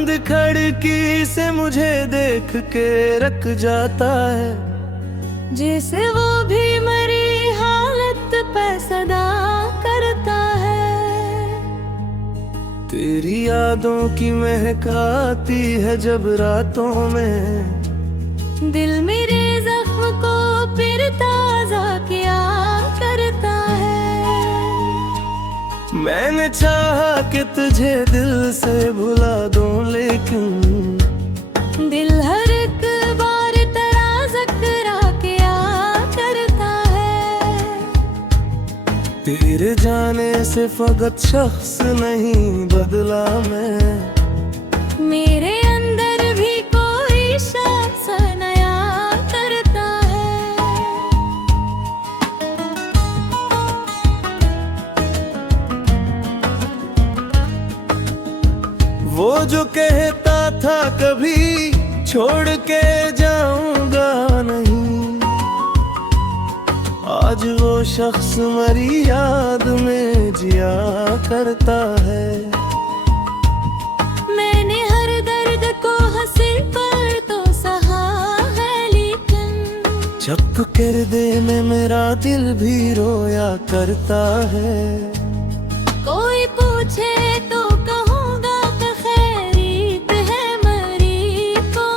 चांद खिड़की से मुझे देख के रख जाता है, जैसे वो भी मेरी हालत पे सदा करता है। तेरी यादों की महक आती है जब रातों में, दिल मेरे जख्म को फिर ताजा क्या करता है। मैंने चाहा कि तुझे दिल से भुला दूं, लेकिन दिल हर एक बार तेरा ज़िक्र क्या करता है। तेरे जाने से फकत शख्स नहीं बदला मैं, मेरे अंदर भी कोई शख्स नया करता है। वो जो कहता था कभी छोड़ के जाऊंगा नहीं, आज वो शख्स मेरी याद में जिया करता है। मैंने हर दर्द को हंसी पर तो सहा है, लेकिन चक किरदे में मेरा दिल भी रोया करता है। कोई पूछे तो कहूँगा कि खैरियत है मरी को,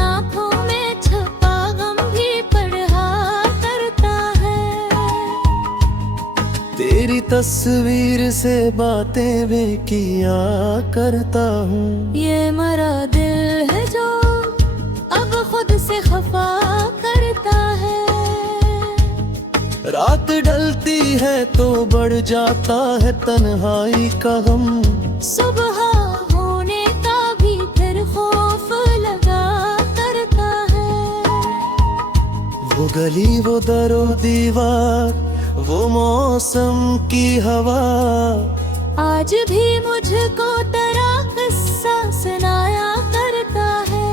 आँखों में छुपा गम भी पढ़ा करता है। तेरी तस्वीर से बातें भी किया करता हूँ, ये मरा दिल है जो अब खुद से खफा करता है। रात ढलती है तो बढ़ जाता है तन्हाई का गम, सुबह होने का भी फिर खौफ लगा करता है। वो गली वो दरो दीवार, वो मौसम की हवा, आज भी मुझको तेरा किस्सा सुनाया करता है।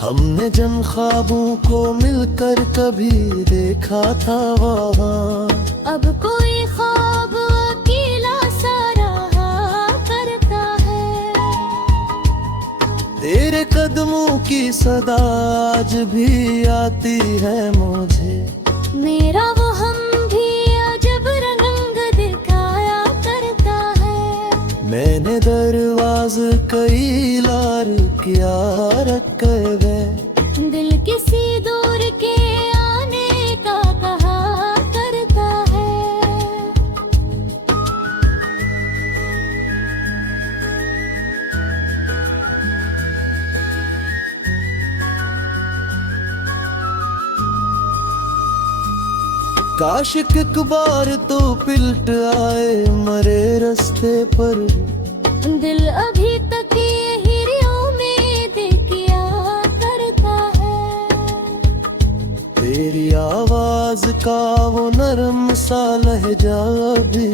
हमने जन ख्वाबों को मिलकर कभी देखा था वहाँ, अब कोई ख्वाब अकेला सा रहा करता है। तेरे कदमों की सदा आज भी आती है मुझे, मेरा वो हम भी अजब रंग दिखाया करता है। मैंने दरवाज कई लार किया रखे वे, दिल किसी दूर के आने का कहा करता है। काश एक बार तो पिलट आए मरे रास्ते पर, दिल अभी तक हिरियों में देखिया करता है। तेरी आवाज का वो नरम सा लहजा भी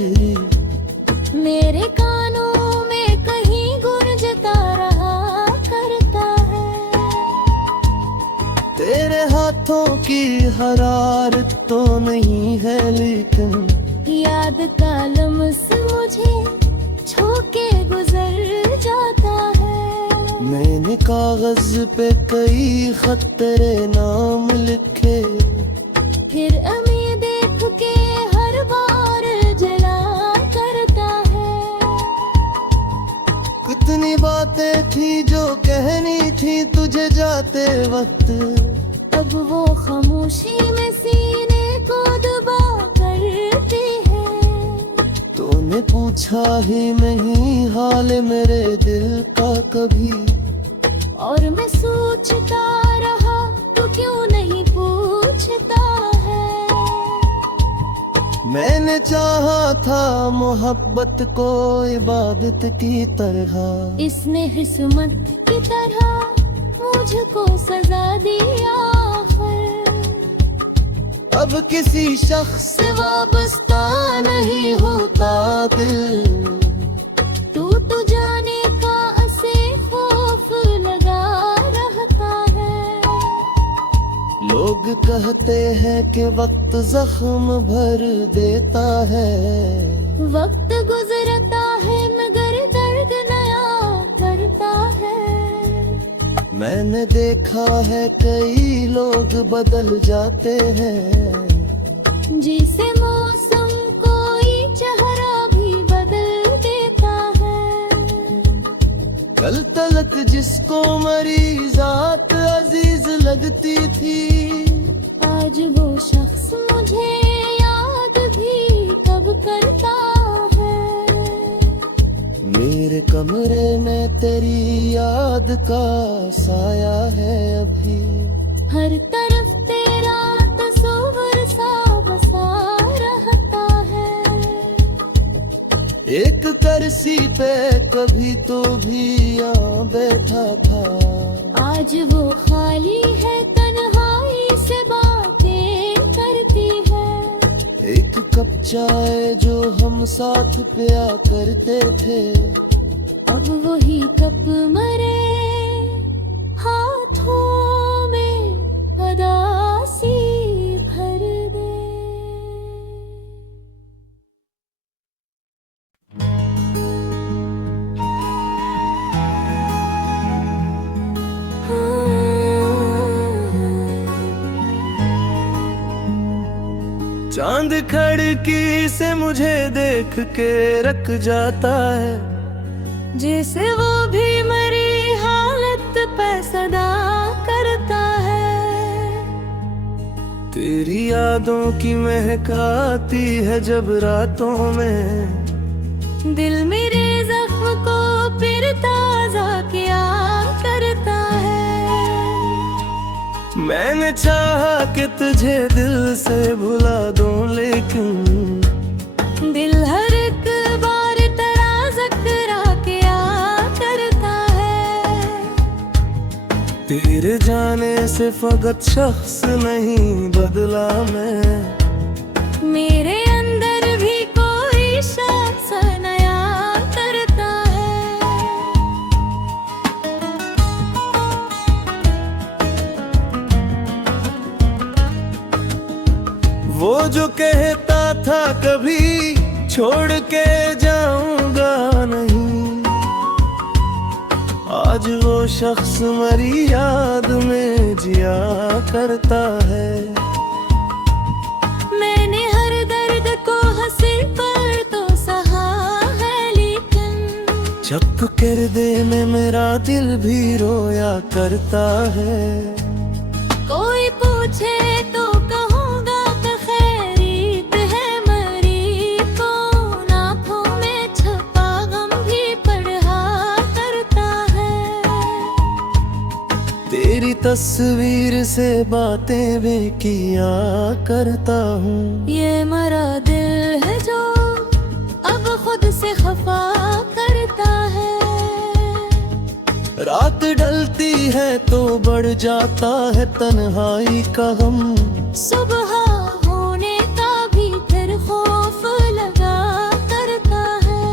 मेरे कानों में कहीं गूंजता रहा करता है। तेरे हाथों की हरारत तो नहीं है, लेकिन याद का लम्स मुझे छू के गुजर जाता है। मैंने कागज पे कई खत तेरे नाम लिखे, फिर अमी देख के हर बार जला करता है। कितनी बातें थी जो कहनी थी तुझे जाते वक्त, अब वो खामोशी में सीने को दबा करती है। तूने पूछा ही नहीं हाल मेरे दिल का कभी, और मैं सोचता रहा तो क्यों नहीं पूछता है। मैंने चाहा था मोहब्बत को इबादत की तरह, इसने किस्मत की तरह मुझको सजा दी आखिर। अब किसी शख्स से वाबस्ता नहीं होता दिल, तू तो जाने का ऐसे खौफ लगा रहता है। लोग कहते हैं कि वक्त जख्म भर देता है, वक्त गुजरता है मगर दर्द नया मैंने देखा है कई लोग बदल जाते हैं, जिसे मौसम कोई चेहरा भी बदल देता है। कल तलक जिसको मेरी जात अजीज लगती थी, आज वो शख्स मुझे याद भी कब करता है। मेरे कमरे में तेरी याद का साया है अभी, हर तरफ तेरा तस्वीर सा बसा रहता है। एक कुर्सी पे कभी तो भी आ बैठा था, आज वो खाली है, तन्हाई से बातें करती है। एक कप चाय जो हम साथ पिया करते थे, अब वही कप मरे हाथों में उदासी भर दे। चांद खिड़की से मुझे देख के रख जाता है, जैसे वो भी मेरी हालत पे सदा करता है। तेरी यादों की महक आती है जब रातों में, दिल मेरे जख्म को फिर ताजा किया करता है। मैंने चाहा कि तुझे दिल से भुला दूं, लेकिन दिल हर एक बार तेरा ज़िक्र किया करता है। तेरे जाने से फकत शख्स नहीं बदला मैं, मेरे अंदर भी कोई शख्स नया करता है। वो जो कहता था कभी छोड़ के जाऊंगा नहीं, आज वो शख्स मेरी याद में जिया करता है। मैंने हर दर्द को हंसी पर तो सहा है, लेकिन चप किरदे में मेरा दिल भी रोया करता है। कोई पूछे तो कहूँगा कि खैरियत है मरी को, नाथों में छपा गम भी पढ़ा करता है। तेरी तस्वीर से बातें भी किया करता हूँ, ये मरा दिल है जो अब खुद से खफा करता है। रात ढलती है तो बढ़ जाता है तन्हाई का गम, सुबह होने का भी फिर खौफ लगा करता है।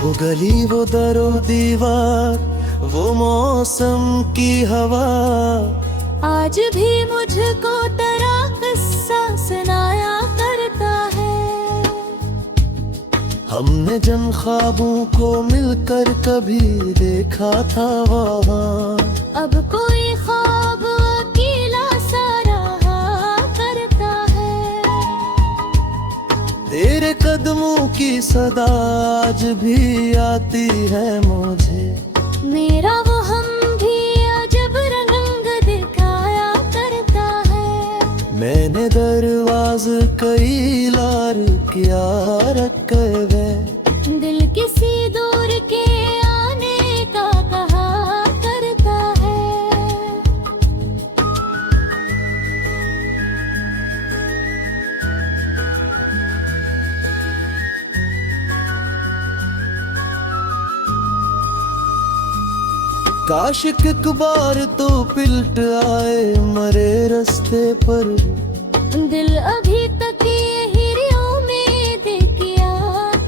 वो गली वो दरो दीवार, वो मौसम की हवा, आज भी मुझको तेरा किस्सा सुनाया करता है। हमने जन ख्वाबों को मिलकर कभी देखा था वहाँ, अब कोई ख्वाब अकेला सा रहा करता है। तेरे कदमों की सदा आज भी आती है मुझे, मेरा वो हम भी अजब रंग दिखाया करता है। मैंने दरवाज कई लार किया रख गए, दिल किसी दूर के आने का कहा करता है। काश एक बार तो पिलट आए मरे रास्ते पर, दिल अभी तक यही उम्मीद किया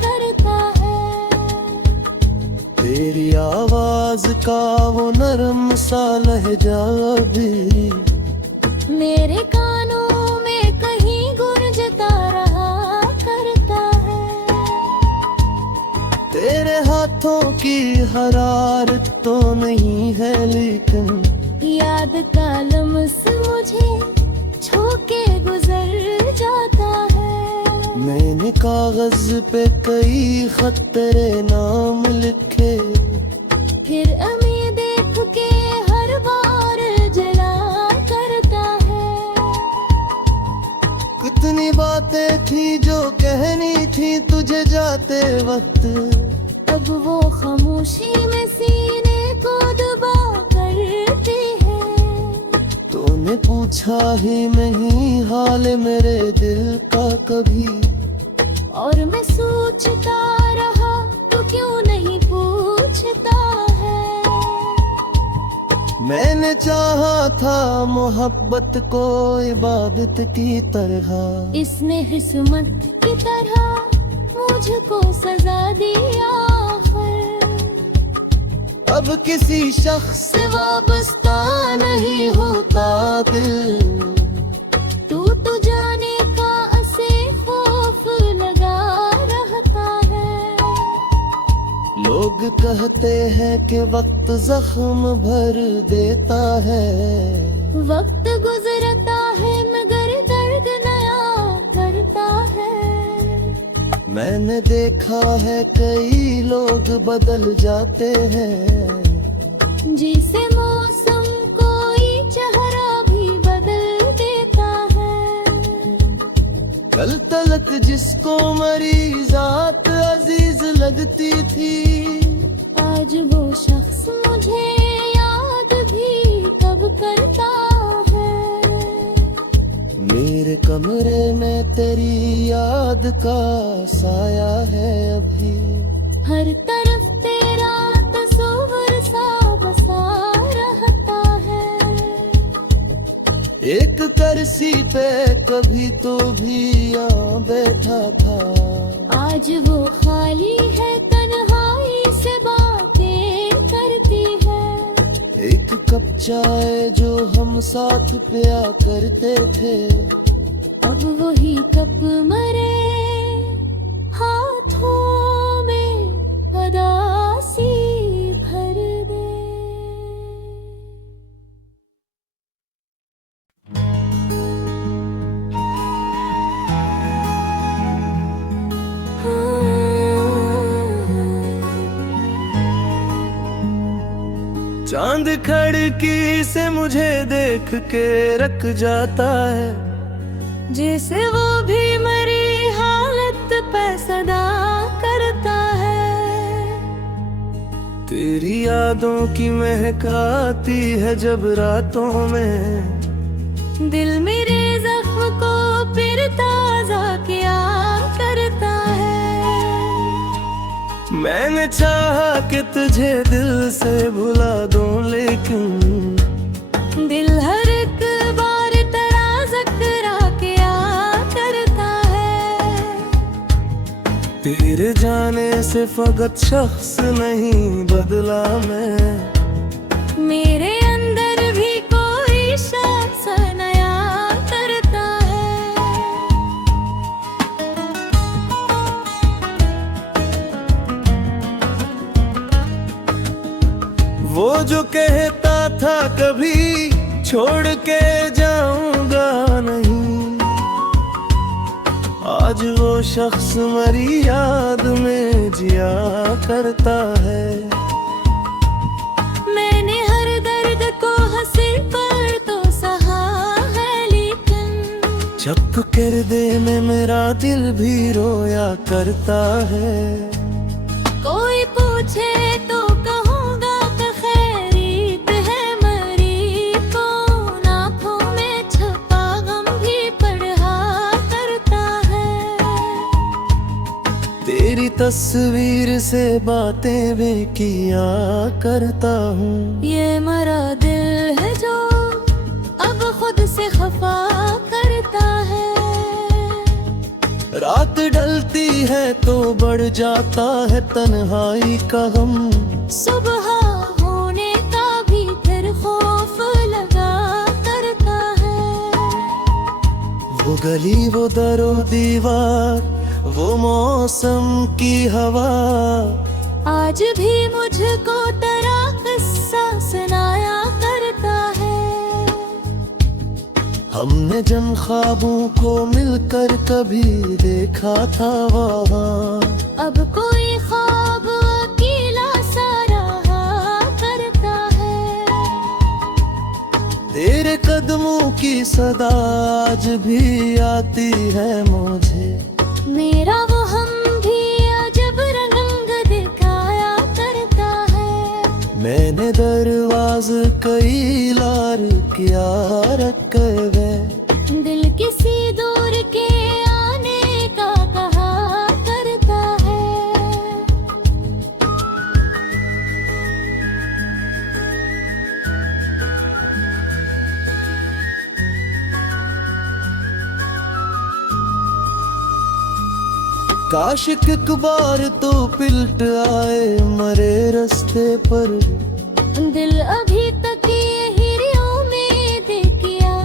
करता है। तेरी आवाज का वो नरम सा लहजा भी मेरे कानों में कहीं गूंजता रहा करता है। तेरे हाथों की हरारत तो नहीं है लेकिन याद का लम्स मुझे छू के गुजर जाता है। मैंने कागज पे कई खत तेरे नाम लिखे, फिर अमी देख के हर बार जला करता है। कितनी बातें थी जो कहनी थी तुझे जाते वक्त, अब वो खामोशी में सीने को दबा करती है। तूने पूछा ही नहीं हाल मेरे दिल का कभी, और मैं सोचता रहा तो क्यों नहीं पूछता है। मैंने चाहा था मोहब्बत को इबादत की तरह, इसने किस्मत की तरह मुझको सजा दिया आखिर। अब किसी शख्स से वाबस्ता नहीं होता दिल, तू जाने का ऐसे खौफ लगा रहता है। लोग कहते हैं कि वक्त जख्म भर देता है, वक्त गुजरता है मगर दर्द नया करता है। मैंने देखा है कई लोग बदल जाते हैं, जिसे मौसम कोई चेहरा भी बदल देता है। कल तलक जिसको मरी जात अजीज लगती थी, आज वो शख्स मुझे याद भी कब करता है। मेरे कमरे में तेरी याद का साया है अभी, हर तरफ तेरा तस्वीर सा बसा रहता है। एक कुर्सी पे कभी तो भी यहाँ बैठा था, आज वो खाली है तन्हाई से बातें करती है। एक कप चाय जो हम साथ पिया करते थे, अब वही कप मरे हाथों में उदासी भर दे। चांद खिड़की से मुझे देख के रख जाता है, जैसे वो भी मरी हालत पे सदा करता है। तेरी यादों की महक आती है जब रातों में, दिल मेरे जख्म को फिर ताजा किया करता है। मैंने चाहा कि तुझे दिल से भुला दूं लेकिन दिल हर एक बार तेरा ज़िक्र किया करता है। तेरे जाने से फकत शख्स नहीं बदला मैं, मेरे अंदर भी कोई शख्स नया करता है। वो जो कहता था कभी छोड़ के जाऊंगा नहीं, आज वो शख्स मरी याद में जिया करता है। मैंने हर दर्द को हंसी पर तो सहा है, लेकिन चप किरदे में मेरा दिल भी रोया करता है। कोई पूछे तो कहूँगा कि खैरियत है मरी को, आँखों में छुपा गम भी पढ़ा करता है। तेरी तस्वीर से बातें भी किया करता हूँ, ये मरा दिल है जो अब खुद से खफा करता है। रात ढलती है तो बढ़ जाता है तन्हाई का गम, सुबह होने का भी फिर खौफ लगा करता है। वो गली वो दरो दीवार वो मौसम की हवा, आज भी मुझको तेरा हमने जिन ख्वाबों को मिलकर कभी देखा था वहाँ, अब कोई ख्वाब अकेला सा रहा करता है। तेरे कदमों की सदा आज भी आती है मुझे। मेरा वो हम भी अजब रंग दिखाया करता है। मैंने दरवाज कई लार किया रख गए, दिल किसी दूर के आने का कहा करता है। काश एक बार तो पिलट आए मरे रास्ते पर। दिल अभी तक यही उम्मीद किया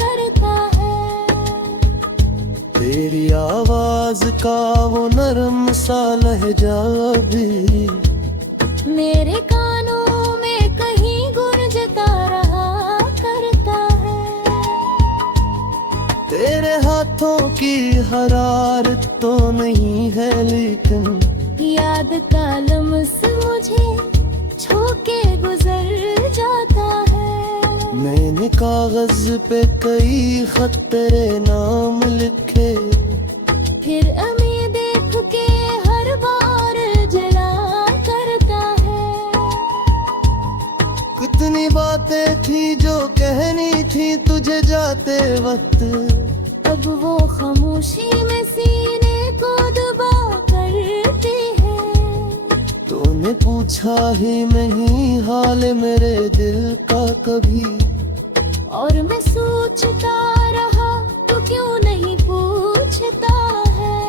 करता है। तेरी आवाज का वो नरम सा लहजा भी मेरे कानों में कहीं गूंजता रहा करता है। तेरे हाथों की हरारत तो नहीं है लेकिन याद का लम्स मुझे छू के गुजर जाता है। मैंने कागज पे कई खत तेरे नाम लिखे, फिर अमी देख के हर बार जला करता है। कितनी बातें थी जो कहनी थी तुझे जाते वक्त, अब वो खामोशी में सीने को दबा करती है। तूने पूछा ही नहीं हाल मेरे दिल का कभी, और मैं सोचता रहा तो क्यों नहीं पूछता है।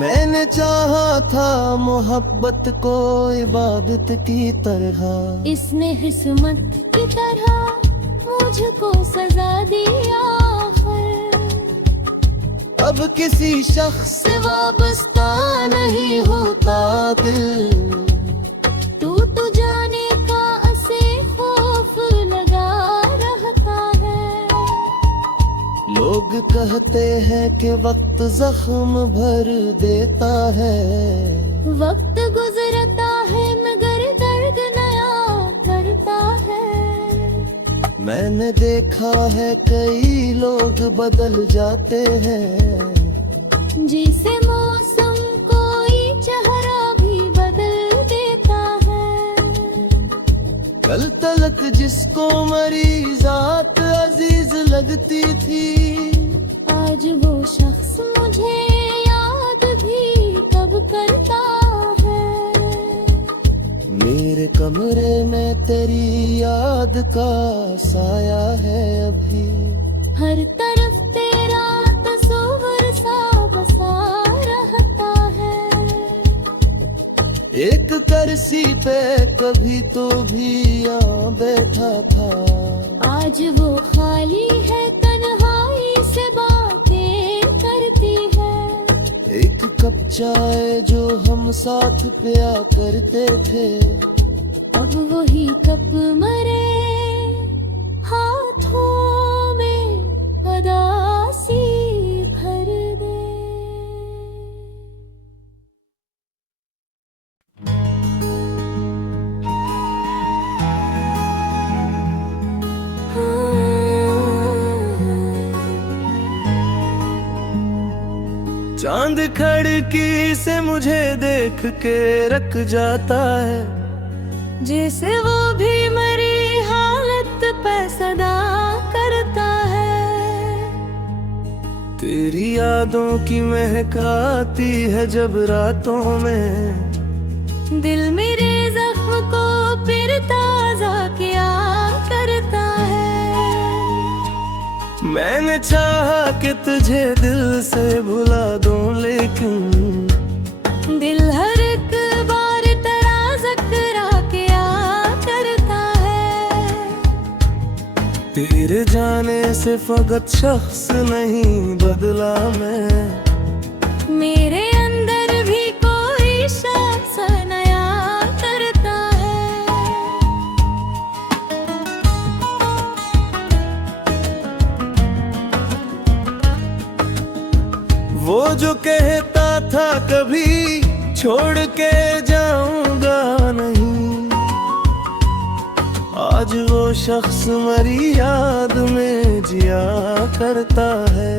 मैंने चाहा था मोहब्बत को इबादत की तरह, इसने किस्मत की तरह मुझको सजा दी आखिर। अब किसी शख्स से वाबस्ता नहीं होता दिल, तू जाने का ऐसे खौफ लगा रहता है। लोग कहते हैं कि वक्त जख्म भर देता है। वक्त गुजरता है मगर दर्द नया करता है। मैंने देखा है कई लोग बदल जाते हैं, जिसे मौसम कोई चेहरा भी बदल देता है। कल तलक जिसको मरी जात अजीज लगती थी, आज वो शख्स मुझे याद भी कब करता है। मेरे कमरे में तेरी याद का साया है अभी, हर तरफ तेरा तस्वीर सा बसा रहता है। एक करसी पे कभी तो भी यहाँ बैठा था, आज वो खाली है तन्हाई से बातें करती है। एक कप चाय जो हम साथ पिया करते थे, अब वही कप मरे हाथों में उदासी भर दे। चांद खिड़की से मुझे देख के रख जाता है, जैसे वो भी मरी हालत पे सदा करता है। तेरी यादों की महक आती है जब रातों में, दिल मेरे जख्म को फिर ताजा किया करता है। मैंने चाहा कि तुझे दिल से भुला दूं लेकिन दिल हर एक बार तेरा ज़िक्र किया करता है। तेरे जाने से फकत शख्स नहीं बदला मैं, मेरे अंदर भी कोई शख्स नया करता है। जो कहता था कभी छोड़ के जाऊंगा नहीं, आज वो शख्स मरी याद में जिया करता है।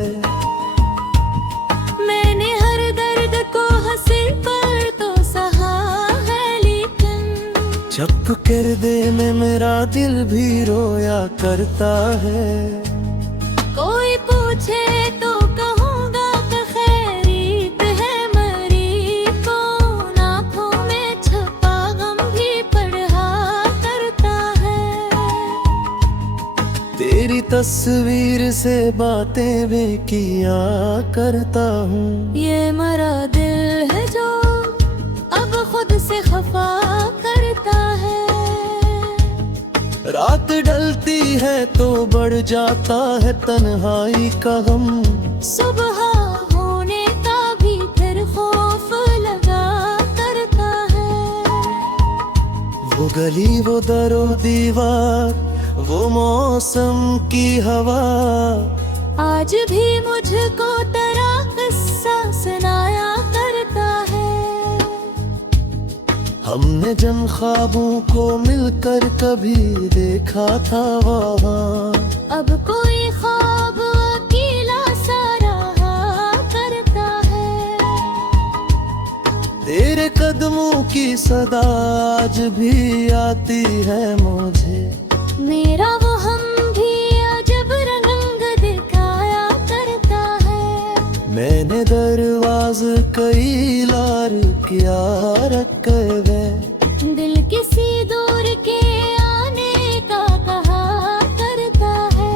मैंने हर दर्द को हंसी पर तो सहा है, लेकिन चुप कर देने मेरा दिल भी रोया करता है। कोई पूछे तो कहूँगा कि खैरियत है मरी को, आँखों में छुपा गम भी पढ़ा करता है। तेरी तस्वीर से बातें भी किया करता हूँ। ये मरा दिल है जो अब खुद से खफा करता है। रात ढलती है तो बढ़ जाता है तन्हाई का गम, सुबह होने का भी फिर खौफ लगा करता है। वो गली वो दरो दीवार, वो मौसम की हवा, आज भी मुझको तेरा किस्सा सुनाया करता है। हमने जन ख्वाबों को मिलकर कभी देखा था वहाँ, अब कोई ख्वाब अकेला सा रहा करता है। तेरे कदमों की सदा आज भी आती है मुझे, मेरा वो हम भी अजब रंग दिखाया करता है। मैंने दरवाज कई लार किया रख गए, दिल किसी दूर के आने का कहा करता है।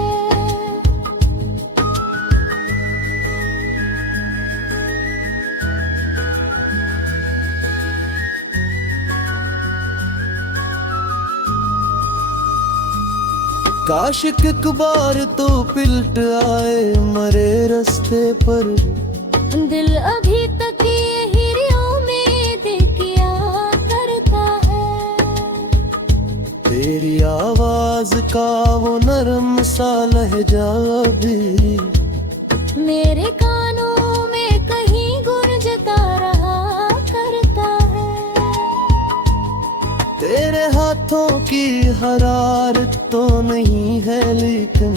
काश एक बार तो पिलट आए मरे रास्ते पर, दिल अभी तक हिरियों में देखिया करता है। तेरी आवाज का वो नरम सा लहजा भी मेरे कानों में कहीं गूंजता रहा करता है। तेरे हाथों की हरारत तो नहीं है लेकिन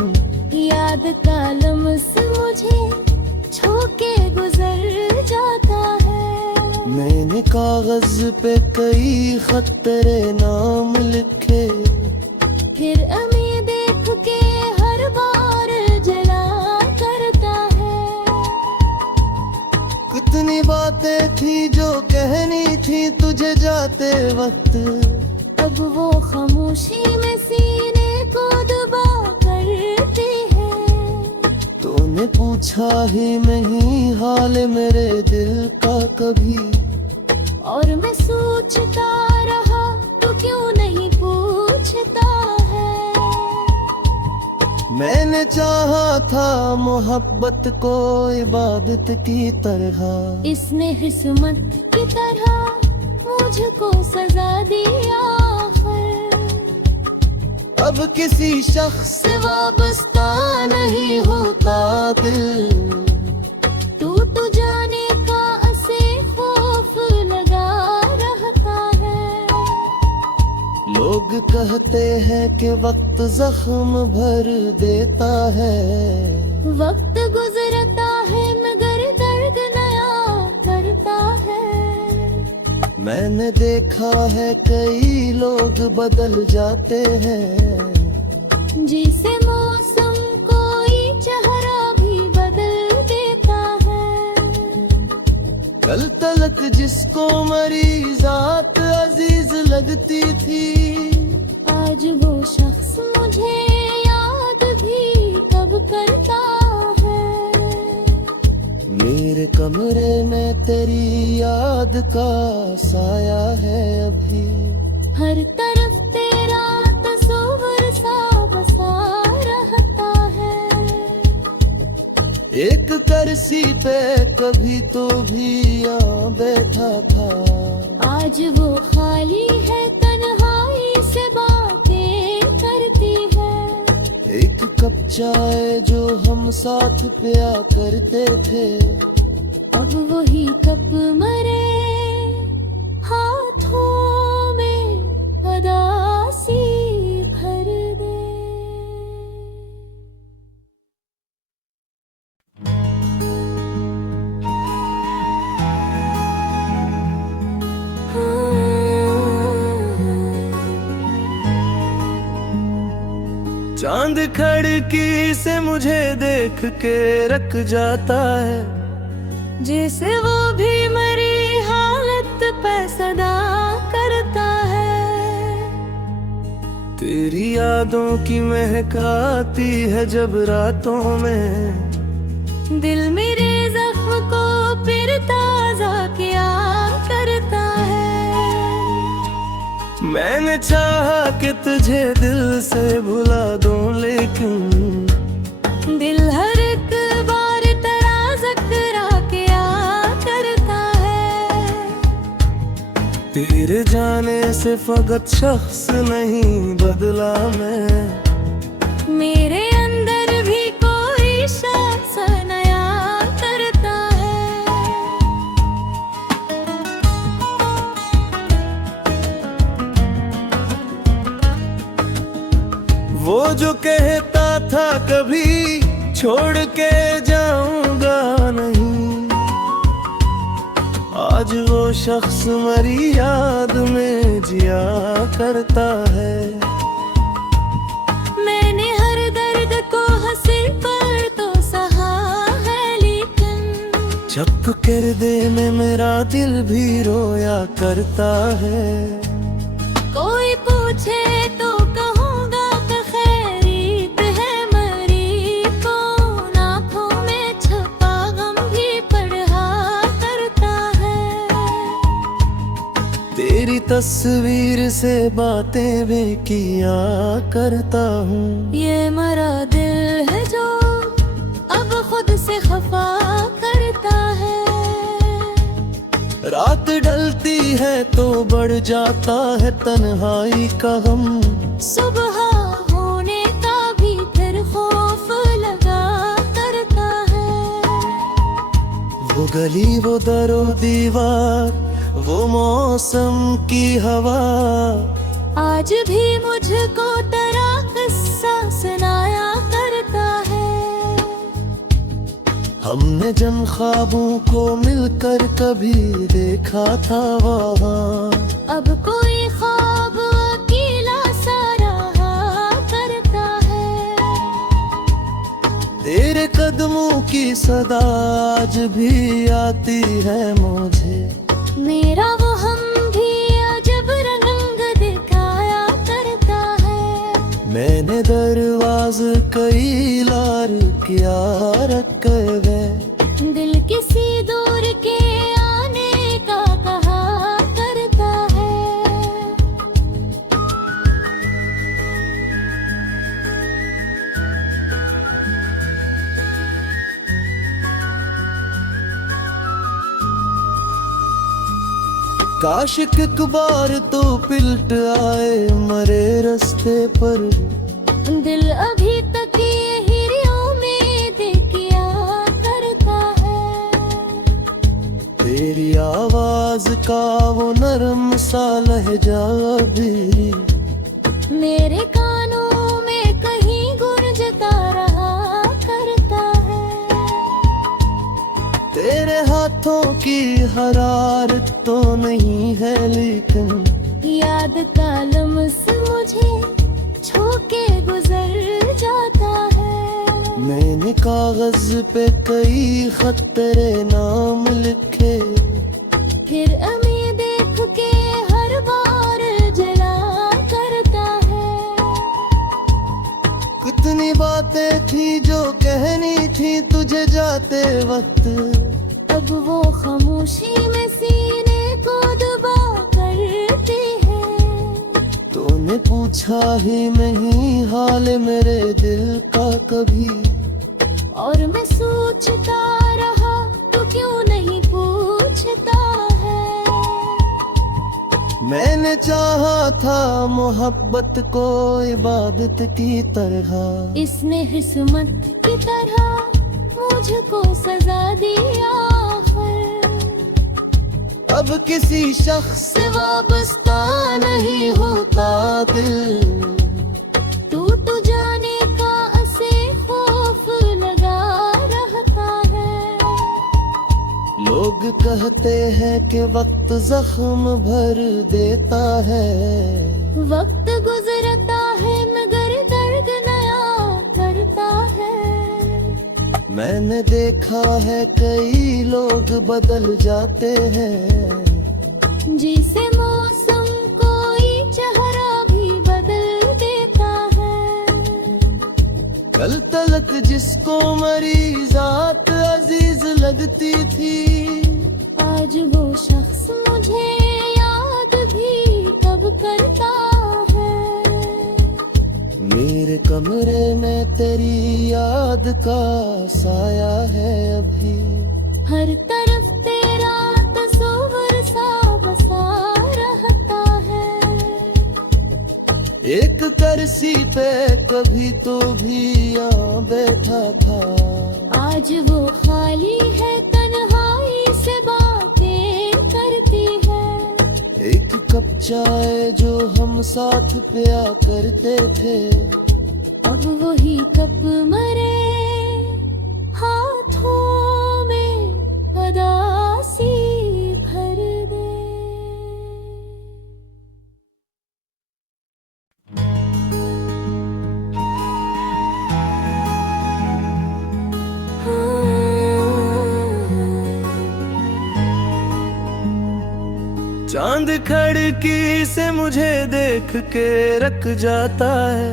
याद का लम्स मुझे छू के गुजर जाता है। मैंने कागज पे कई खत तेरे नाम लिखे, फिर अमी देख के हर बार जला करता है। कितनी बातें थी जो कहनी थी तुझे जाते वक्त, अब वो खामोशी में सीने को दबा करती है। तूने पूछा ही नहीं हाल मेरे दिल का कभी, और मैं सोचता रहा तो क्यों नहीं पूछता है। मैंने चाहा था मोहब्बत को इबादत की तरह, इसने किस्मत की तरह मुझको सजा दी आखिर। अब किसी शख्स से वाबस्ता नहीं होता दिल, टूट जाने का ऐसे खौफ लगा रहता है। लोग कहते हैं कि वक्त जख्म भर देता है, वक्त गुजरता है मगर दर्द नया करता है। मैंने देखा है कई लोग बदल जाते हैं, जिसे मौसम कोई चेहरा भी बदल देता है। कल तलक जिसको मरी जात अजीज लगती थी, आज वो शख्स मुझे याद भी कब करता है। मेरे कमरे में तेरी याद का साया है अभी, हर तरफ तेरा तस्वीर सा बसा रहता है। एक कुर्सी पे कभी तो भी यहाँ बैठा था, आज वो खाली है तन्हाई से बातें करती है। एक कप चाय जो हम साथ पिया करते थे, अब वही कप मरे हाथों में उदासी भर दे। चांद खिड़की से मुझे देख के रख जाता है, जैसे वो भी मरी हालत पे सदा करता है। तेरी यादों की महक आती है जब रातों में, दिल मेरे जख्म को फिर ताजा किया करता है। मैंने चाहा कि तुझे दिल से भुला दूं, लेकिन दिल हर एक बार तेरा ज़िक्र किया करता है। तेरे जाने से फकत शख्स नहीं बदला मैं, मेरे अंदर भी कोई शख्स नया करता है। वो जो कहता था कभी छोड़ के जाऊंगा नहीं, आज वो शख्स मरी याद में जिया करता है। मैंने हर दर्द को हंसी पर तो सहा है, लेकिन चप किरदे में मेरा दिल भी रोया करता है। कोई पूछे तो कहूँगा कि खैरियत है मरी को, आँखों में छुपा गम भी पढ़ा करता है। तेरी तस्वीर से बातें भी किया करता हूँ, ये मरा दिल है जो अब खुद से खफा करता है। रात ढलती है तो बढ़ जाता है तन्हाई का गम, सुबह होने का भी फिर खौफ लगा करता है। वो गली वो दरो दीवार, वो मौसम की हवा, आज भी मुझको तेरा किस्सा सुनाया करता है। हमने जिन ख्वाबों को मिलकर कभी देखा था वहाँ, अब कोई ख्वाब अकेला सा रहा करता है। तेरे कदमों की सदा आज भी आती है मुझे, मेरा वो हम भी अजब रंग दिखाया करता है। मैंने दरवाज कई लार किया रख गए, दिल किसी दूर के आने का कहा करता है। काश एक बार तो पिलट आए मरे रास्ते पर, दिल अभी तक ये हिरियों में देखिया करता है। तेरी आवाज का वो नरम सा लहजा भी मेरे कानों में कहीं गूंजता रहा करता है। तेरे हाथों की हरारत तो नहीं है, लेकिन याद का लम्स मुझे छू के गुजर जाता है। मैंने कागज पे कई खत तेरे नाम लिखे, फिर अमी देख के हर बार जला करता है। कितनी बातें थी जो कहनी थी तुझे जाते वक्त, अब वो खामोशी में सीने को दबा करती है। तूने पूछा ही नहीं हाल मेरे दिल का कभी, और मैं सोचता रहा तो क्यों नहीं पूछता है। मैंने चाहा था मोहब्बत को इबादत की तरह, इसने किस्मत की तरह मुझको सजा दिया है। अब किसी शख्स से वाबस्ता नहीं होता दिल। टूट जाने का ऐसे खौफ लगा रहता है। लोग कहते हैं कि वक्त जख्म भर देता है। वक्त गुजरता है मगर दर्द नया करता है। मैंने देखा है कई लोग बदल जाते हैं। जिसे मौसम कोई चेहरा भी बदल देता है। कल तलक जिसको मरी जात अजीज लगती थी, आज वो शख्स मुझे याद भी कब करता है। मेरे कमरे में तेरी याद का साया है अभी। हर तरफ तेरा तस्वीर सा बसा रहता है। एक करसी पे कभी तो भी यहाँ बैठा था। आज वो खाली है, तन्हाई से बातें करती है। एक कप चाय जो हम साथ पिया करते थे, अब वही कप मरे हाथों में उदासी भर दे। चांद खिड़की से मुझे देख के रख जाता है।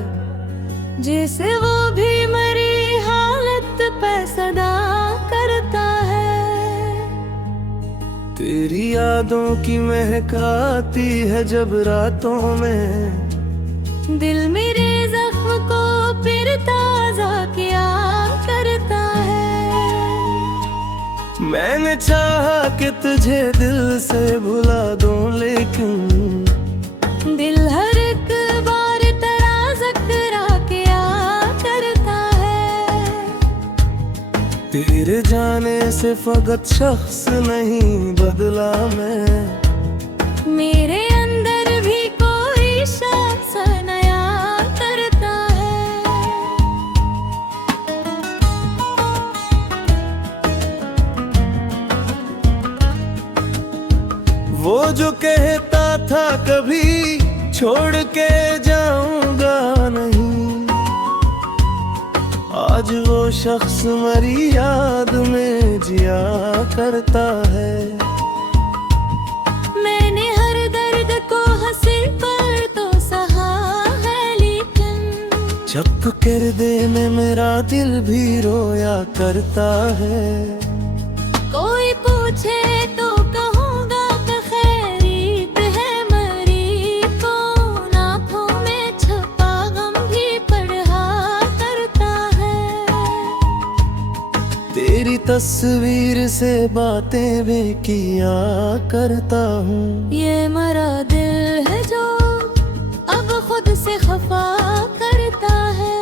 जैसे वो भी मरी हालत पे सदा करता है। तेरी यादों की महक आती है जब रातों में। दिल मेरे जख्म को फिर ताजा किया करता है। मैंने चाहा कि तुझे दिल से भुला दूं, लेकिन दिल हर एक बार तेरा ज़िक्र किया करता है। तेरे जाने से फकत शख्स नहीं बदला मैं। मेरे अंदर भी कोई शख्स नया करता है। वो जो कहता था कभी छोड़ के जाऊंगा नहीं, आज वो शख्स मरी याद में जिया करता है। मैंने हर दर्द को हंसी पर तो सहा है, लेकिन चप किरदे में मेरा दिल भी रोया करता है। कोई पूछे तो कहूँगा कि खैरियत है मरी को। आँखों में छुपा गम भी पढ़ा करता है। तेरी तस्वीर से बातें भी किया करता हूँ। ये मरा दिल है जो अब खुद से खफा करता है।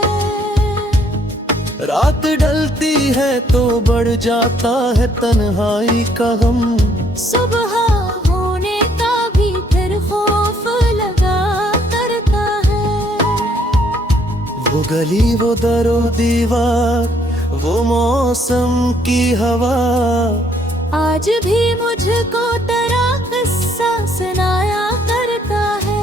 रात ढलती है तो बढ़ जाता है तन्हाई का गम। सुबह होने का भी फिर खौफ लगा करता है। वो गली, वो दरो दीवार, वो मौसम की हवा, आज भी मुझको तेरा किस्सा सुनाया करता है।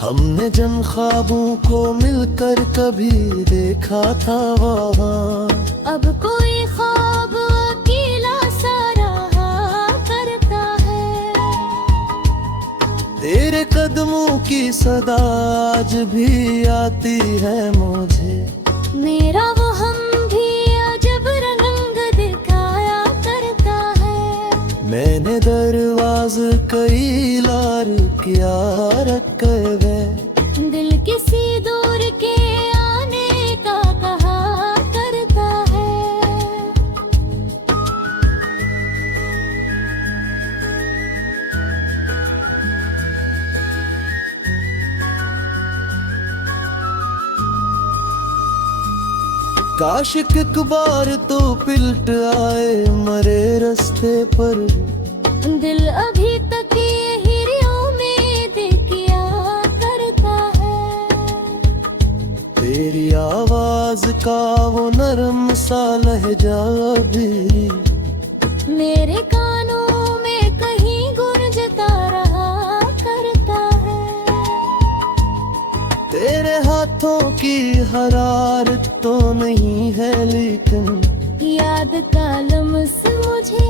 हमने जन ख्वाबों को मिलकर कभी देखा था वहाँ। अब कोई ख्वाब अकेला सा रहा करता है। तेरे कदमों की सदा आज भी आती है मुझे। मेरा वो हम भी अजब रंग दिखाया करता है। मैंने दरवाज कई लार किया रख गए। दिल किसी दूर के आने का कहा करता है। काश एक बार तो पिलट आए मरे रास्ते पर। दिल अभी तक यही उम्मीद किया करता है। तेरी आवाज का वो नरम सा लहजा भी मेरे कानों में कहीं गूंजता रहा करता है। तेरे हाथों की हरारत तो नहीं है लेकिन याद का लम्स मुझे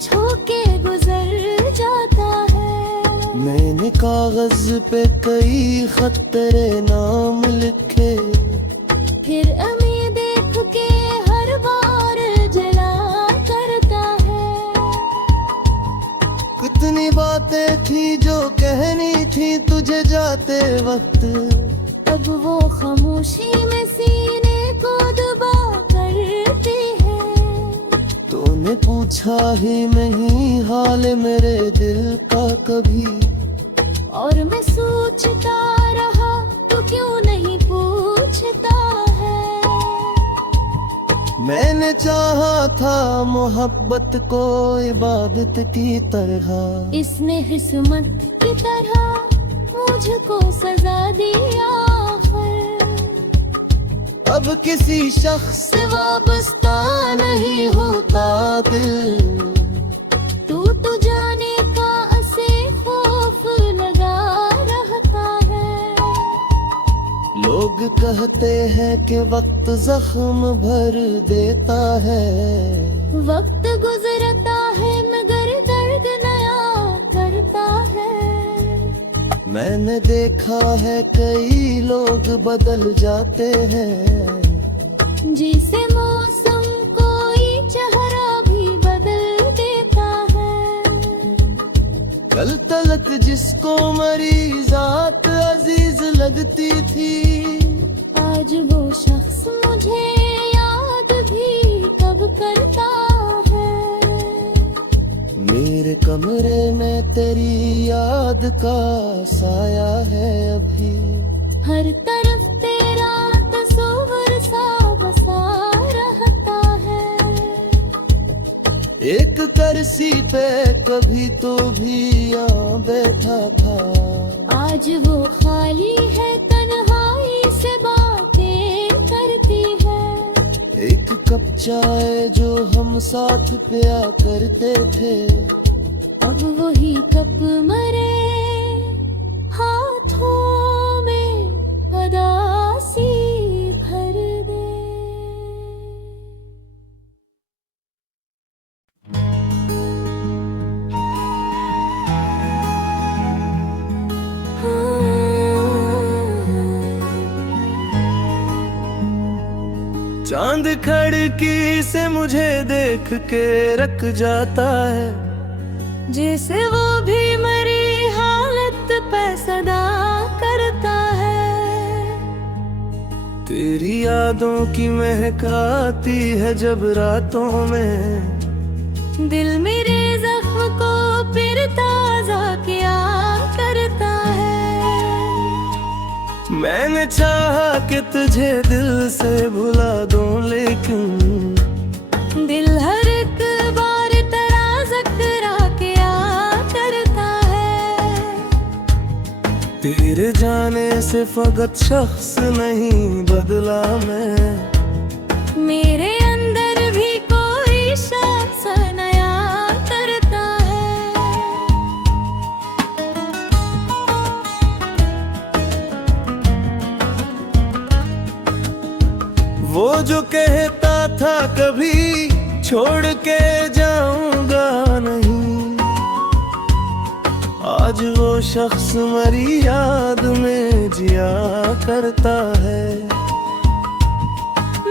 छू के गुजर जाता है। मैंने कागज पे कई खत तेरे नाम लिखे, फिर अमी देख के हर बार जला करता है। कितनी बातें थी जो कहनी थी तुझे जाते वक्त, अब वो खामोशी में सीने को दबा करती है। तूने पूछा ही नहीं हाल मेरे दिल का कभी, और मैं सोचता रहा तो क्यों नहीं पूछता है। मैंने चाहा था मोहब्बत को इबादत की तरह, इसने किस्मत की तरह मुझको सजा दिया है। अब किसी शख्स से वाबस्ता नहीं होता दिल, तू जाने का ऐसे खौफ लगा रहता है। लोग कहते हैं कि वक्त जख्म भर देता है। वक्त गुजरता है मगर दर्द नया करता है। मैंने देखा है कई लोग बदल जाते हैं, जिसे मौसम कोई चेहरा भी बदल देता है। कल तलक जिसको मरी जात अजीज लगती थी, आज वो शख्स मुझे याद भी कब करता है। मेरे कमरे में तेरी याद का साया है अभी, हर तरफ तेरा तस्वीर सा बसा रहता है। एक करसी पे कभी तो भी आ बैठा था, आज वो खाली है तन्हाई से बातें करती है। एक कप चाय जो हम साथ पिया करते थे, अब वही कप मरे हाथों में उदासी भर दे। चांद खिड़की से मुझे देख के रख जाता है, जैसे वो भी मरी हालत पे सदा करता है। तेरी यादों की महक आती है जब रातों में, दिल मेरे जख्म को फिर ताजा किया करता है। मैंने चाहा कि तुझे दिल से भुला दूं लेकिन दिल हर एक बार तेरा ज़िक्र किया करता है। तेरे जाने से फकत शख्स नहीं बदला मैं, मेरे अंदर भी कोई शख्स नया करता है। वो जो कहता था कभी छोड़ के जाऊंगा नहीं, आज वो शख्स मरी याद में जिया करता है।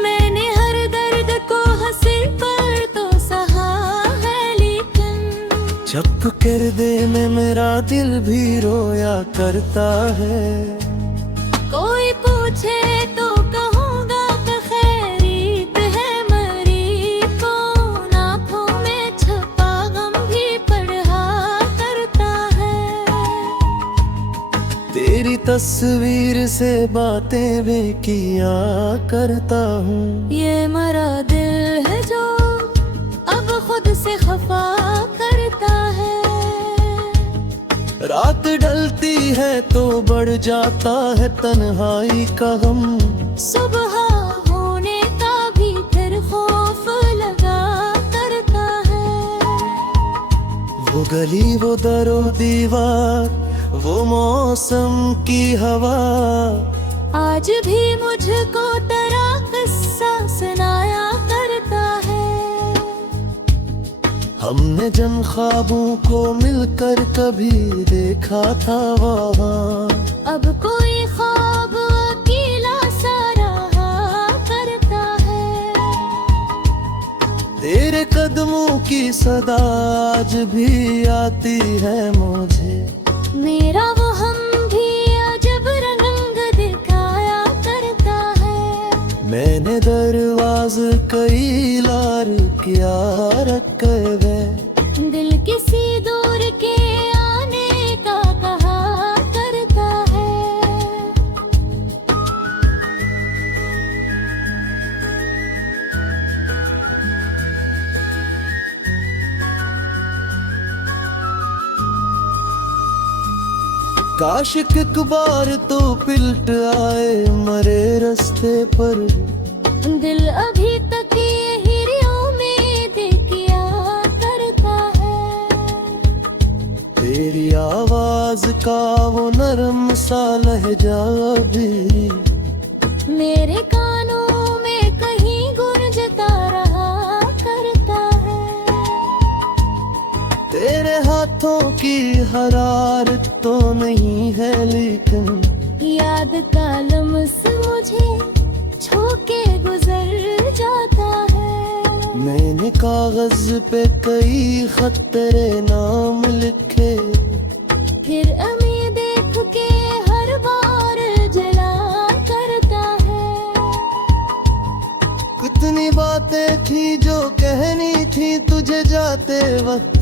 मैंने हर दर्द को हंसी पर तो सहा है, लेकिन चप किरदे में मेरा दिल भी रोया करता है। कोई पूछे तो कहूँगा कि खैरियत है मरी को, आँखों में छुपा गम भी पढ़ा करता है। तेरी तस्वीर से बातें भी किया करता हूँ। ये मरा दिल है जो अब खुद से खफा करता है। रात ढलती है तो बढ़ जाता है तन्हाई का गम। सुबह होने का भी फिर खौफ लगा करता है। वो गली, वो दरो दीवार, वो मौसम की हवा, आज भी मुझको तेरा किस्सा सुनाया करता है। हमने जन ख्वाबों को मिलकर कभी देखा था वहाँ। अब कोई ख्वाब अकेला सा रहा करता है। तेरे कदमों की सदा आज भी आती है मुझे। मेरा वो हम भी अजब रंग दिखाया करता है। मैंने दरवाज कई लार किया रख गए। दिल किसी दूर के आने का कहा करता है। काश एक बार तो पिलट आए मरे रास्ते पर। दिल अभी तक ये हिरियों में देखिया करता है। तेरी आवाज का वो नरम सा लहजा भी मेरे कानों में कहीं गूंजता रहा करता है। तेरे हाथों की हरारत तो नहीं है लेकिन याद का लम्स मुझे छू के गुजर जाता है। मैंने कागज पे कई खत तेरे नाम लिखे। फिर अमी देख के हर बार जला करता है। कितनी बातें थी जो कहनी थी तुझे जाते वक्त।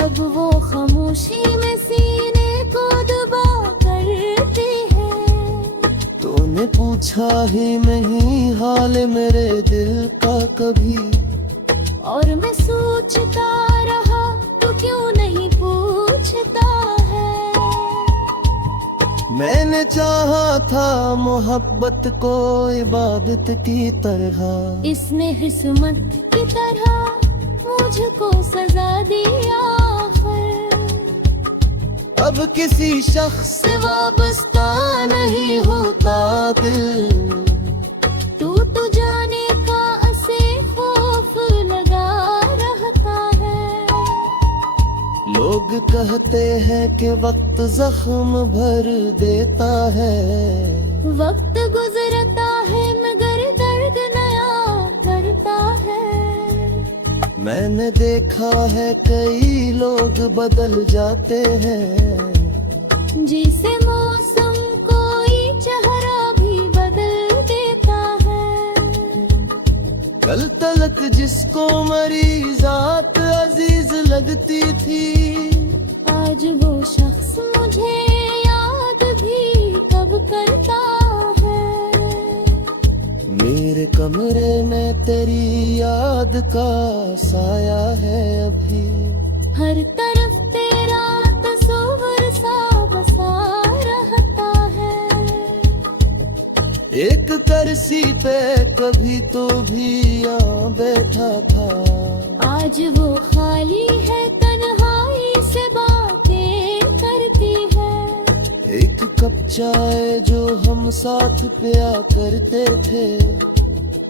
अब वो खामोशी में सीने को दबा करती है। तूने पूछा ही नहीं हाल मेरे दिल का कभी। और मैं सोचता रहा तो क्यों नहीं पूछता है। मैंने चाहा था मोहब्बत को इबादत की तरह। इसने किस्मत की तरह मुझको सजा दिया आखिर। अब किसी शख्स से वाबस्ता नहीं होता दिल। तू जाने का ऐसे खौफ लगा रहता है। लोग कहते हैं कि वक्त जख्म भर देता है। वक्त गुजरता है मगर दर्द नया करता है। मैंने देखा है कई लोग बदल जाते हैं। जिसे मौसम कोई चेहरा भी बदल देता है। कल तलक जिसको मरी जात अजीज लगती थी। आज वो शख्स मुझे याद भी कब करता है। मेरे कमरे में तेरी याद का साया है अभी। हर तरफ तेरा तस्वीर सा बसा रहता है। एक करसी पे कभी तो भी यहाँ बैठा था। आज वो खाली है तन्हाई से बातें करती है। एक कप चाय जो हम साथ पिया करते थे।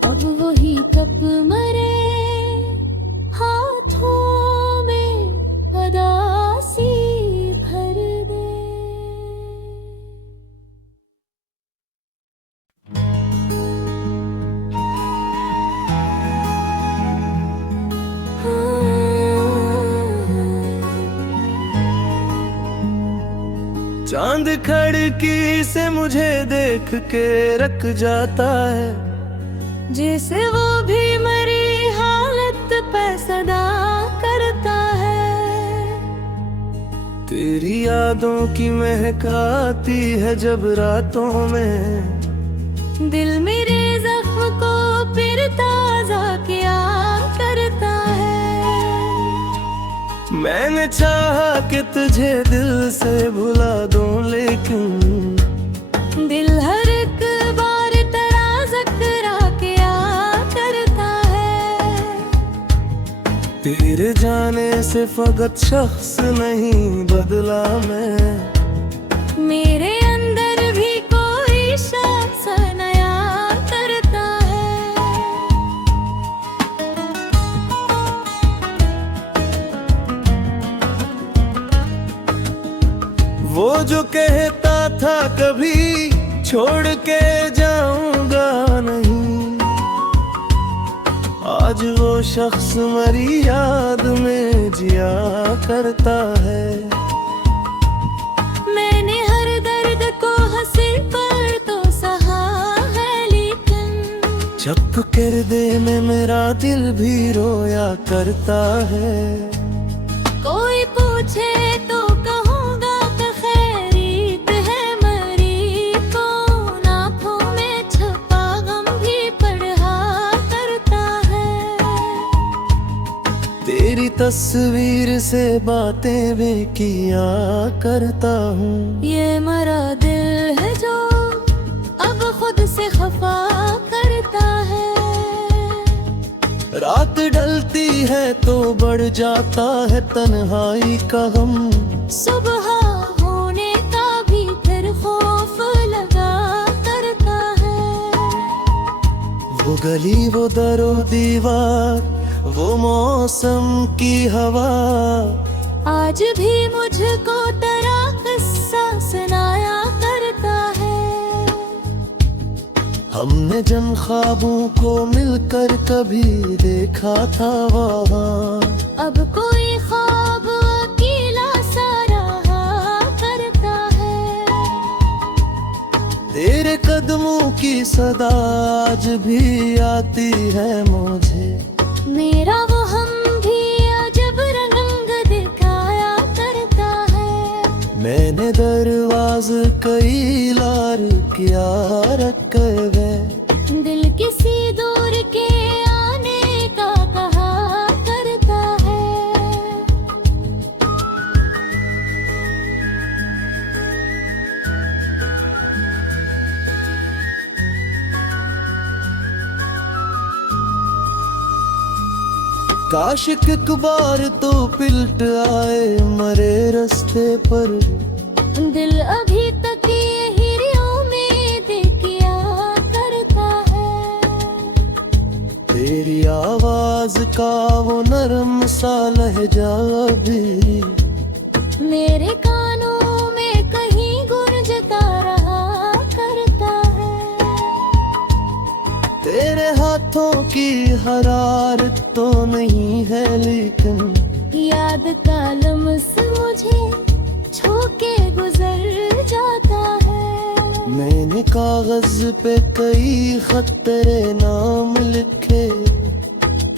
अब वही कप मरे हाथों में उदासी भर दे। चांद खिड़की से मुझे देख के रख जाता है। जैसे वो भी मरी हालत पे सदा करता है। तेरी यादों की महक आती है जब रातों में, दिल मेरे जख्म को फिर ताजा क्या करता है। मैंने चाहा कि तुझे दिल से भुला दूं, लेकिन दिल हर एक बार तेरा ज़िक्र क्या करता है। तेरे जाने से फकत शख्स नहीं बदला मैं, मेरे अंदर भी कोई शख्स नया करता है। वो जो कहता था कभी छोड़ के जाऊंगा नहीं, आज वो शख्स मेरी याद में जिया करता है। मैंने हर दर्द को हंसी पर तो सहा है, लेकिन चुप कर दे में मेरा दिल भी रोया करता है। कोई पूछे तो कहूँगा कि खैरियत है मरी को, नाथों में छुपा गम भी पढ़ा करता है। तेरी तस्वीर से बातें भी किया करता हूँ, ये मरा दिल है जो अब खुद से खफा करता है। रात ढलती है तो बढ़ जाता है तन्हाई का गम, सुबह होने का भी फिर खौफ लगा करता है। वो गली वो दरो दीवार, वो मौसम की हवा, आज भी मुझको तेरा किस्सा सुनाया करता है। हमने जन ख्वाबों को मिलकर कभी देखा था वहाँ, अब कोई ख्वाब अकेला सा रहा करता है। तेरे कदमों की सदा आज भी आती है मुझे, मेरा वो हम भी अजब रंग दिखाया करता है। मैंने दरवाज कई लार किया रखे वे, दिल किसी दूर के आने का कहा करता है। काश एक बार तो पिलट आए मरे रास्ते पर, दिल अभी तक यही उम्मीद किया करता है। तेरी आवाज का वो नरम सा लहजा भी मेरे कानों में कहीं गूंजता रहा करता है। तेरे हाथों की हरारत तो नहीं है, लेकिन याद का लम्स मुझे छू के गुजर जाता है। मैंने कागज पे कई खत तेरे नाम लिखे,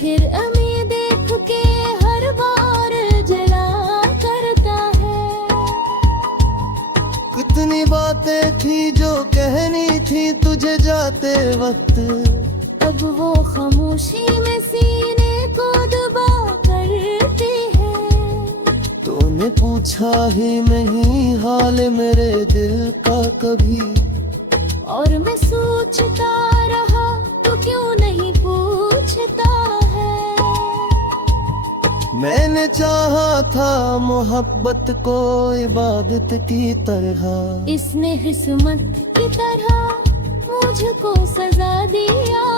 फिर अमी देख के हर बार जला करता है। कितनी बातें थी जो कहनी थी तुझे जाते वक्त, अब वो खामोशी में सीने को दबा करती है। तूने पूछा ही नहीं हाल मेरे दिल का कभी, और मैं सोचता रहा तो क्यों नहीं पूछता है। मैंने चाहा था मोहब्बत को इबादत की तरह, इसने किस्मत की तरह मुझको सजा दिया।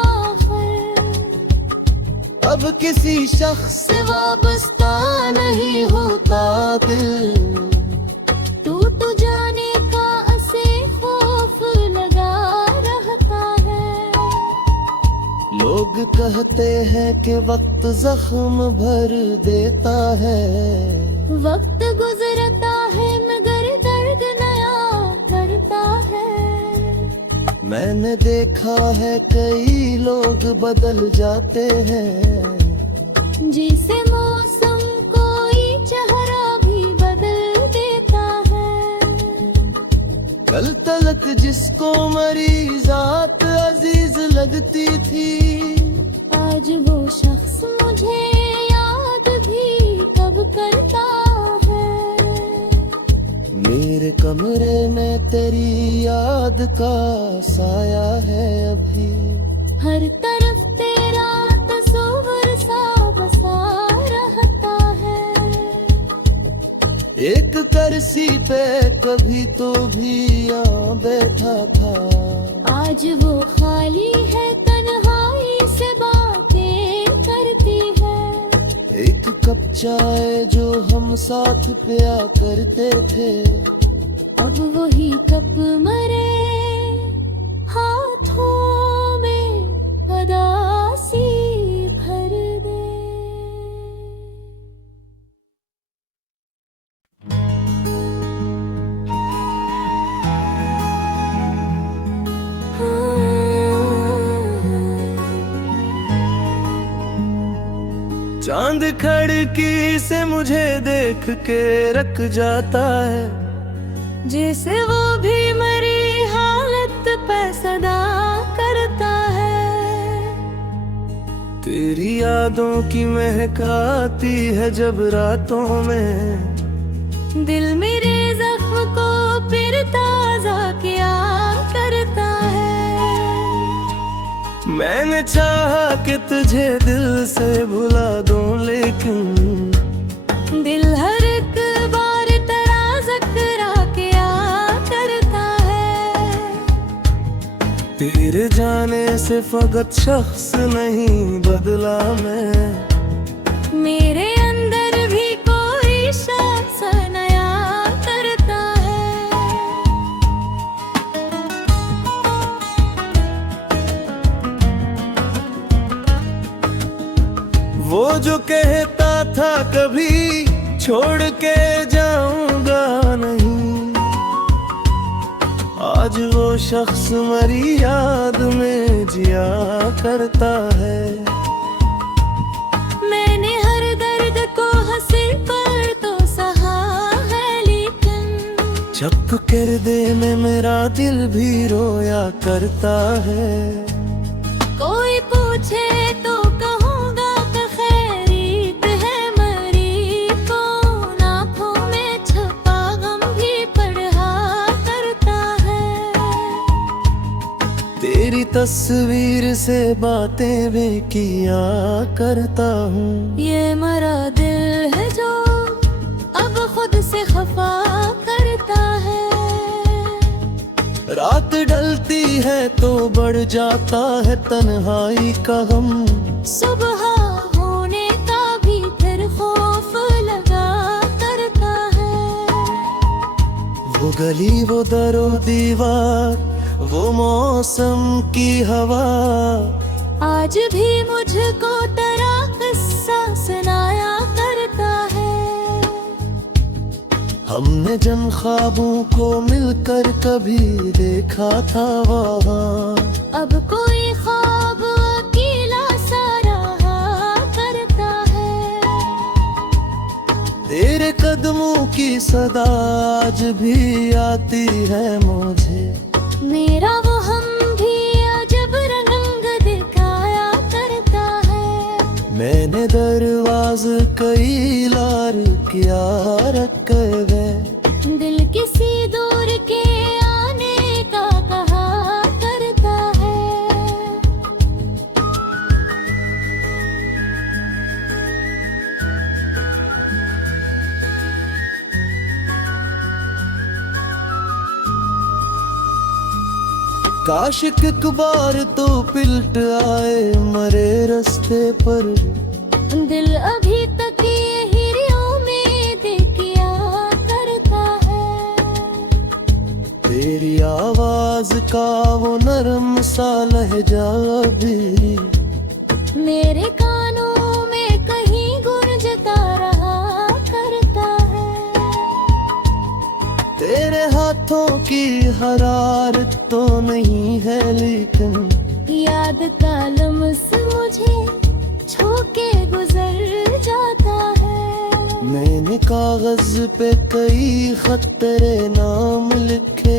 अब किसी शख्स से वाबस्ता नहीं होता दिल, तू जाने का ऐसे खौफ लगा रहता है। लोग कहते हैं कि वक्त जख्म भर देता है, वक्त गुजरता है मगर दर्द नया करता है। मैंने देखा है कई लोग बदल जाते हैं, जिसे मौसम कोई चेहरा भी बदल दे कल तलक जिसको मरी जात अजीज लगती थी, आज वो शख्स मुझे याद भी कब करता है। मेरे कमरे में तेरी याद का साया है अभी, हर तरफ तेरा तस्वीर सा बसा रहता है। एक कुर्सी पे कभी तो भी आ बैठा था, आज वो खाली है, तन्हाई से बातें करती है। एक कप चाय जो हम साथ पिया करते थे, अब वही कप मरे हाथों में उदासी भर दे। चांद खिड़की से मुझे देख के रख जाता है, जैसे वो भी मरी हालत पे सदा करता है। तेरी यादों की महक आती है जब रातों में, दिल मेरे जख्म को फिर ताजा क्या करता है। मैंने चाहा कि तुझे दिल से भुला दूं, लेकिन दिल हर एक बार तेरा ज़िक्र क्या करता है। तेरे जाने से फकत शख्स नहीं बदला मैं, मेरे अंदर भी कोई शख्स नया करता है। वो जो कहता था कभी छोड़ के जाऊंगा नहीं, आज वो शख्स मरी याद में जिया करता है। मैंने हर दर्द को हंसी पर तो सहा है, लेकिन चप किरदे में मेरा दिल भी रोया करता है। कोई पूछे तो कहूँगा कि खैरियत है मरी को, आँखों में छुपा गम भी पढ़ा करता है। तेरी तस्वीर से बातें भी किया करता हूँ, ये मरा दिल है जो अब खुद से खफा करता है। रात ढलती है तो बढ़ जाता है तन्हाई का गम, सुबह होने का भी फिर खौफ लगा करता है। वो गली वो दरो दीवार, वो मौसम की हवा, आज भी मुझको तेरा किस्सा सुनाया करता है। हमने जन ख्वाबों को मिलकर कभी देखा था वहाँ, अब कोई ख्वाब अकेला सा रहा करता है। तेरे कदमों की सदा आज भी आती है मुझे, मेरा वो हम भी अजब रंग दिखाया करता है। मैंने दरवाज कई लार किया रख गए, दिल किसी दूर के आने का कहा करता है। काश एक बार तो पिलट आए मरे रास्ते पर, दिल अभी तक हिरियों में देखिया करता है। तेरी आवाज का वो नरम सा लहजा भी मेरे कानों में कहीं गूंजता रहा करता है। तेरे हाथों की हरारत तो नहीं है, लेकिन याद का लम्स मुझे छू के गुजर जाता है। मैंने कागज पे कई खत तेरे नाम लिखे,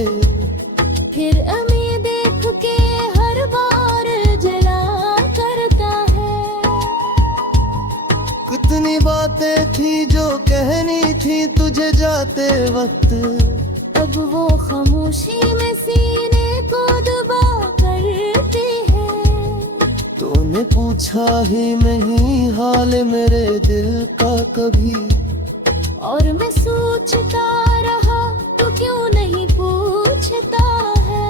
मुझे जाते वक्त। अब वो खामोशी में सीने को दबा करती है। तूने पूछा ही नहीं हाल मेरे दिल का कभी। और मैं सोचता रहा तो क्यों नहीं पूछता है।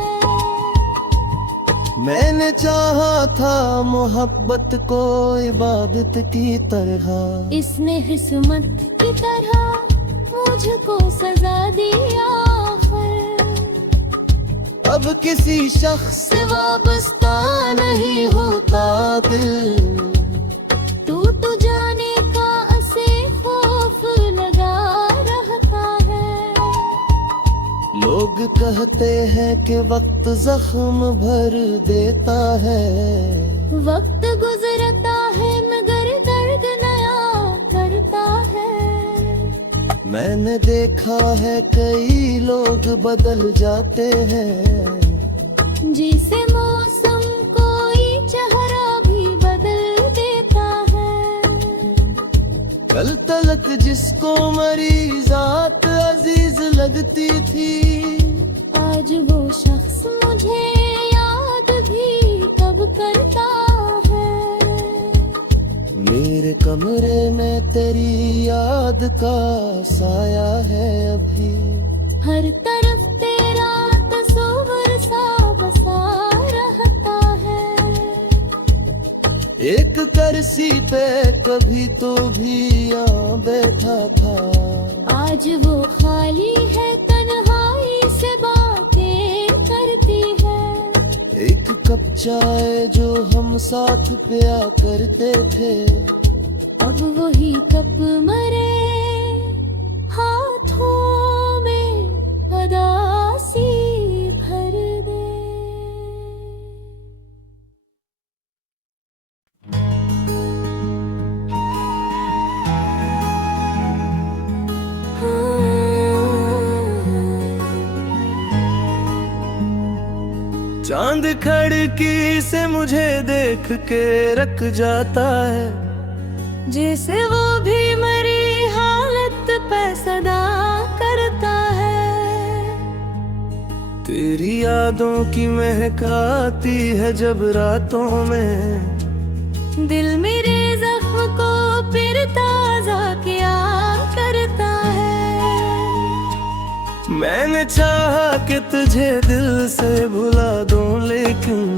मैंने चाहा था मोहब्बत को इबादत की तरह। इसने किस्मत की तरह मुझको सजा दिया आखिर। अब किसी शख्स से वाबस्ता नहीं होता दिल। तू जाने का ऐसे खौफ लगा रहता है। लोग कहते हैं कि वक्त जख्म भर देता है। वक्त गुजरता है मगर दर्द नया करता है। मैंने देखा है कई लोग बदल जाते हैं। जिसे मौसम कोई चेहरा भी बदल देता है। कल तलक जिसको मेरी जात अजीज लगती थी। आज वो शख्स मुझे याद भी कब करता है। मेरे कमरे में तेरी याद का साया है अभी। हर तरफ तेरा तस्वीर सा बसा रहता है। एक कुर्सी पे कभी तो भी आ बैठा था। आज वो खाली है तन्हाई से बातें करती है। एक कप चाय जो हम साथ पिया करते थे। अब वही कप मरे हाथों में उदासी भर दे। चांद खिड़की से मुझे देख के रख जाता है। जैसे वो भी मरी हालत पे सदा करता है। तेरी यादों की महक आती है जब रातों में। दिल मेरे जख्म को फिर ताजा किया करता है। मैंने चाहा कि तुझे दिल से भुला दूं लेकिन